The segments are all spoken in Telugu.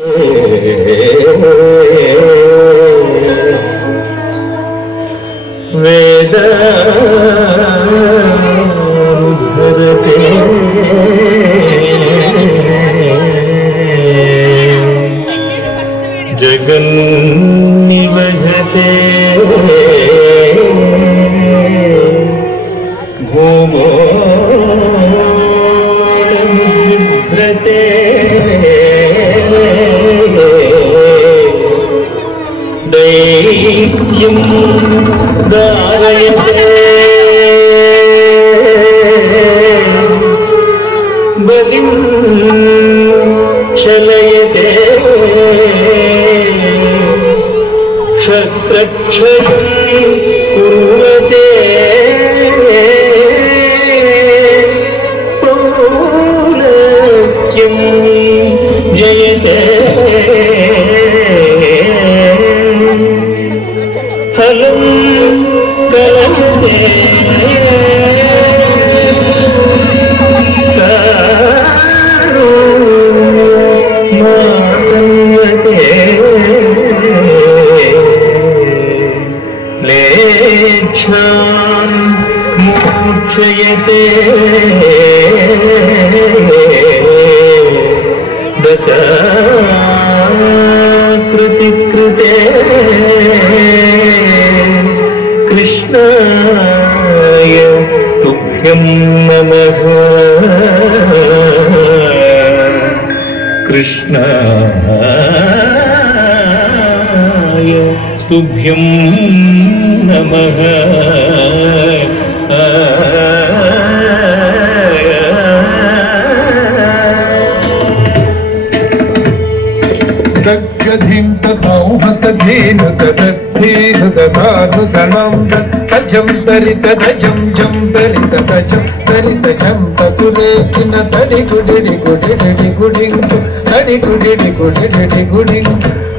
वेदाधरते जगन्निवहते भूमोऽभिभ्रते दैत्यं धारयते बलिं चलयते क्षत्रक्षयं कुर्वते पौलस्त्यं जयते फलं कलयते मातन्वते लेच्छान् मूर्छयते दशाकृतिकृते कृष्णाय तुभ्यं नमः कृष्णाय तुभ्यं नमः गद्गधिं तथौहतधेन तदद्धेन ददानुदनं तजं तरितजं जं तरितजं तरितजं तकुलेकिन तरिगुडिडि गुडिडि गुडिं तरिगुडिडि गुडिडि गुडिं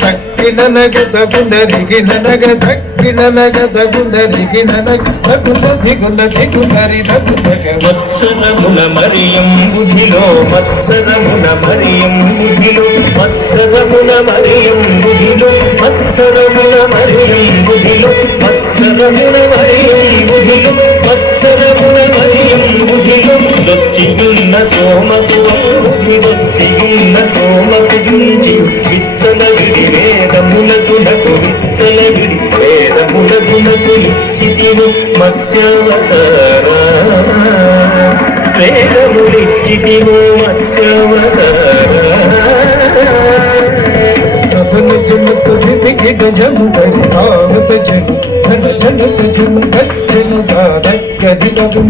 तक्किन नगद गुंडरिगिन नगद तक्किन नगद गुंडरिगिन नगद गुंडरिगिन దిగునరి దగునగ మత్సరమున మరియం బుధిలో మత్సరమున మరియం బుధిలో మత్సరమున మరియం బుధిలో మత్సరమున మరియం బుధిలో మత్సరమున మరియం బుధిలో మత్సరమున మరియం బుధిలో దొచ్చియున్న సోమతువం బుధి దొచ్చియున్న సోమతుజుంచి విచ్చల విడి వేదములకునకు విచ్చల విడి వేదములకునకు ఇచ్చితిను మత్స్యావతార వేదములిచ్చితిను మత్స్యావతార अपन जन तुझे बिगड़ जम आवत जन धन जन तुझम जन दादक गजिदम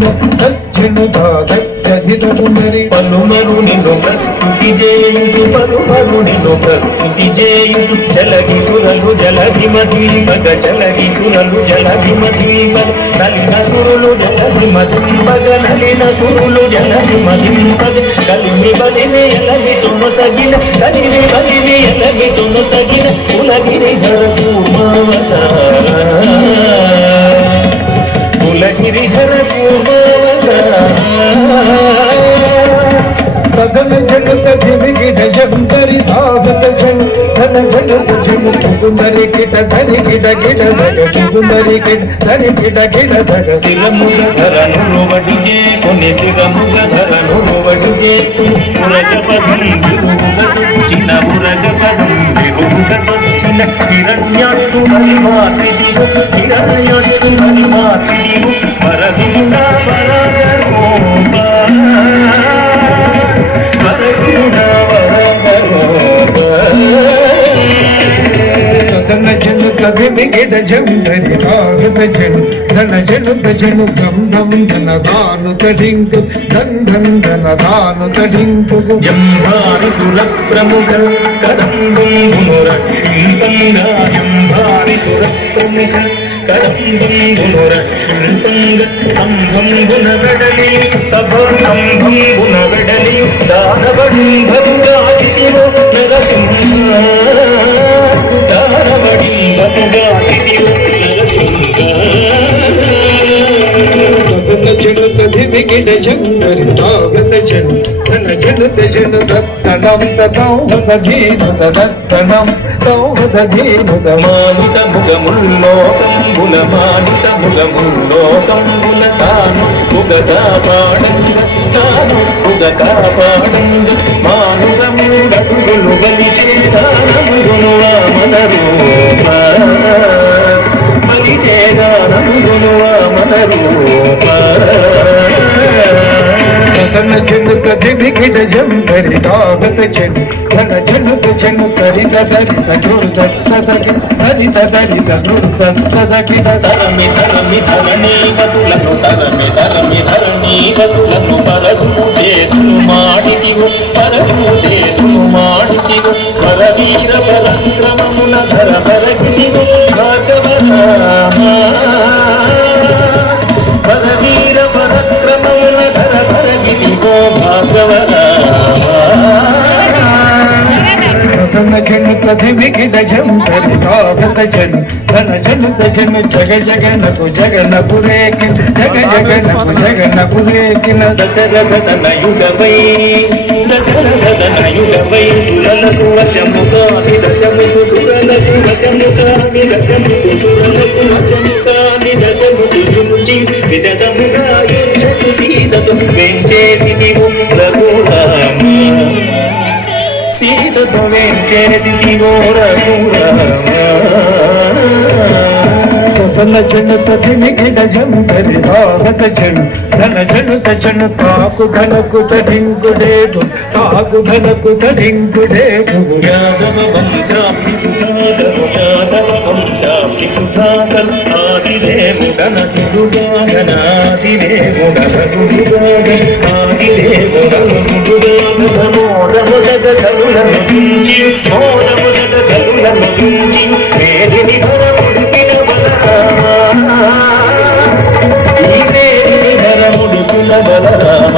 जन दादक गजिदमरी పలుమరు నిన్ను ప్రస్తుతి చేయుచు పలుమరు నిన్ను ప్రస్తుతి చేయుచు జలగి సురలు జలగి మధీమగ జలగి సురలు జలగి మధీమగ నలిన సురులు జలగి మధీమగ నలిన సురులు జలగి మధీమగ కలిమి బలిమి ఎలగి తునసగిన కలిమి బలిమి ఎలగి తునసగిన కులగిరి ధర కూర్మావతార కులగిరి ధర కూర్మావతార सदन जन तधिमिगिड जंतरि तावत जन धन जन तुझम तुगुंदरि गिड धरि गिड गिड धग तुगुंदरि गिड धरि गिड गिड धग స్థిరముగ ధరను వడిజే కొన్ని స్థిరముగ ధరను వడిజే ఉరగ పదం విరుగుగ చిన్న ఉరగ పదం విరుగుగ చిన్న హిరణ్యాక్షుమని మాతిదివు హిరణ్యాక్షుమని మాతిదివు వరసుండ వరగరూప వరసుండ వరగరూప तदन जन तधिमिगिड जंतरि तावत जन धन जन तजनु गम गम धन दानु तडिंग धन धन धन दानु तडिंग जंभारि सुर प्रमुख कदंबं गुणरक्षितंगा जंभारि सुर प्रमुख कदंबं गुणरक्षितंगा संभं गुणवडलि सभं गुणवडलि दानवडि भवगादिवो नरसिंह दानवडि भवगादिवो नरसिंह तदन जन तधिमिगिड जंतरि तावत जन धन जन तजनु दत्तन దత్తనం తౌహదీను దత్తనం తౌహదీను మానిత ముగముల్లోకంబుల మానిత ముగముల్లోకంబుల తాను ముగదాపాడంగ తాను ముగదాపాడంగ మానుగముడగులు గలిచే దానముగును వామన రూప బలిచే దానముగును వామన రూప ధన జను కదిమి గిడ జంబరి తాగత చెను ధన జను జను కరి దరి తగురు దత్తదకి హరి దరి తగురు దత్తదకి తరమి తరమి ధరణి గతులను తరమి తరమి ధరణి గతులను పరశుము చేతులు మాడికివు పరశుము చేతులు మాడికివు పరవీర పరంక్రమమున ధర పరకివు భాగవరామ పరవీర పరక్రమమున ధర పరకివు భాగవరామ ధన జను కదిమి గిడ జంబరి తాగత చెను ధన జను జను జగ జగనకు జగనపురేకి జగ జగనకు జగనపురేకిన దశరథనయుగవై దశరథనయుగవై సురలకు వశముగాని దశముకు సురలకు వశముగాని దశముకు సురలకు వశముగాని దశముకు రుచి విశదముగా యుచకు సీతకు వెంచేసిదివు రఘురామ సీతతో వెంచేసిదివు రఘురామ ధన జను కదిమి గిడ జంబరి తాగత చెను ధన జను జను తాకు ధనకు తడింగుడేడు తాకు ధనకు తడింగుడేడు యాదవ వంశాభి సుధాకర యాదవ వంశాభి సుధాకర ఆదిదేవుడనదుడుగాగనాదిదేవుడనదుడుగాగ ఆదిదేవుడనదుడుగాగ మోరముసగలులను గుంజి మోరముసగలులను గుంజి వేదిని భరముడిపిన బలరామ ఈ వేదిని భరముడిపిన బలరామ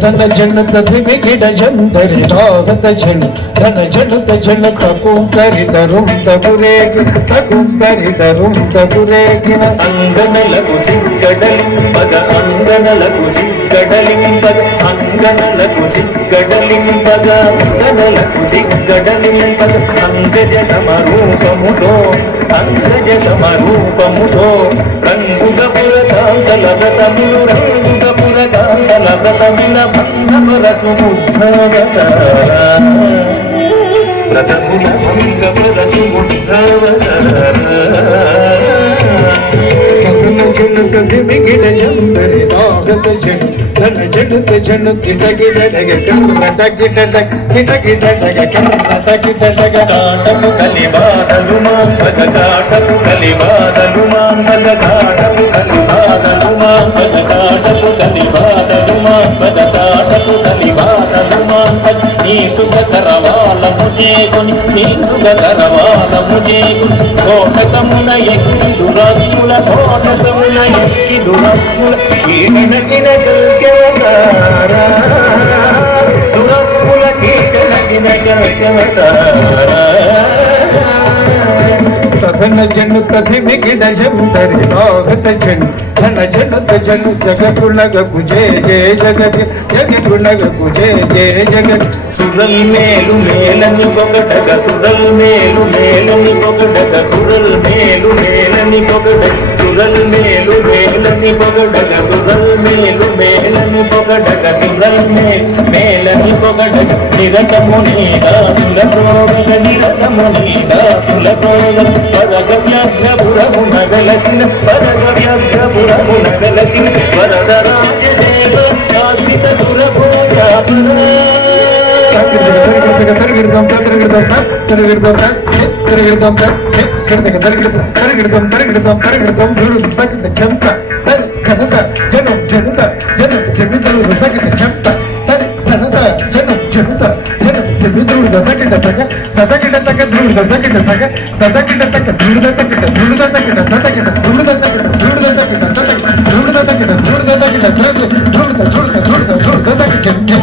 ధన జను తదిమి గిడ జంబరి తాగత చెను ధన జను జను తకుంతరి దరుం తగురేకి తకుంతరి దరుం తగురేకిన అంగనలకు సిగ్గడలింపగ అంగనలకు సిగ్గడలింపగ అంగనలకు సిగ్గడలింపగ అంగనలకు సిగ్గడలింపగ అంగజ సమరూపముతో అంగజ సమరూపముతో రంగుగ పురకాంతల వ్రతములు రంగుగ పురకాంతల వ్రతముల భంగమరకు ముగ్ధవతార వ్రతముల భంగమరకు ముగ్ధవతార జను కదిమి గిడ జంబరి తాగత చెను ధన జను జను గిడ గిడ డగ కన్నట గిడ డగ గిడ గిడ డగ కన్నట గిడ డగ కాటపు కలిబాదలు మాంపగ కాటపు కలిబాదలు మాంపగ కాటపు కలిబాదలు మాంపగ కాటపు కలిబాదలు మాంపగ కాటపు కలిబాదలు మాంపగ నీటుగ కరవాలము చేకొని నీటుగ కరవాలము చేకొని కోటకమున ఎక్కి దురత్తుల కోటకమున ఎక్కి దురత్తుల కీటనచిన కల్కెవతారా దురత్తుల కీటనచిన కల్కెవతారా ధన జను కదిమి గిడ జంబరి తాగత చెను ధన జను జను జగతులగకు జయ జయ జగతి జగతులగకు జయ జయ జగతి సురల్ మేలు మేలని పొగడగ సురల్ మేలు మేలని పొగడగ సురల్ మేలు మేలని పొగడగ సురల్ మేలు మేలని పొగడగ సురల్ మేలు మేలని పొగడగ సురల్ మేలని పొగడగ నిరతముని దాసుల ప్రోగ నిరతముని దాసుల ప్రోగ పరగ వ్యాఘ్రపురము నగలసిన పరగ వ్యాఘ్రపురము నగలసిన వరద రాజదేవ ఆశ్రిత సురభోజాపర జను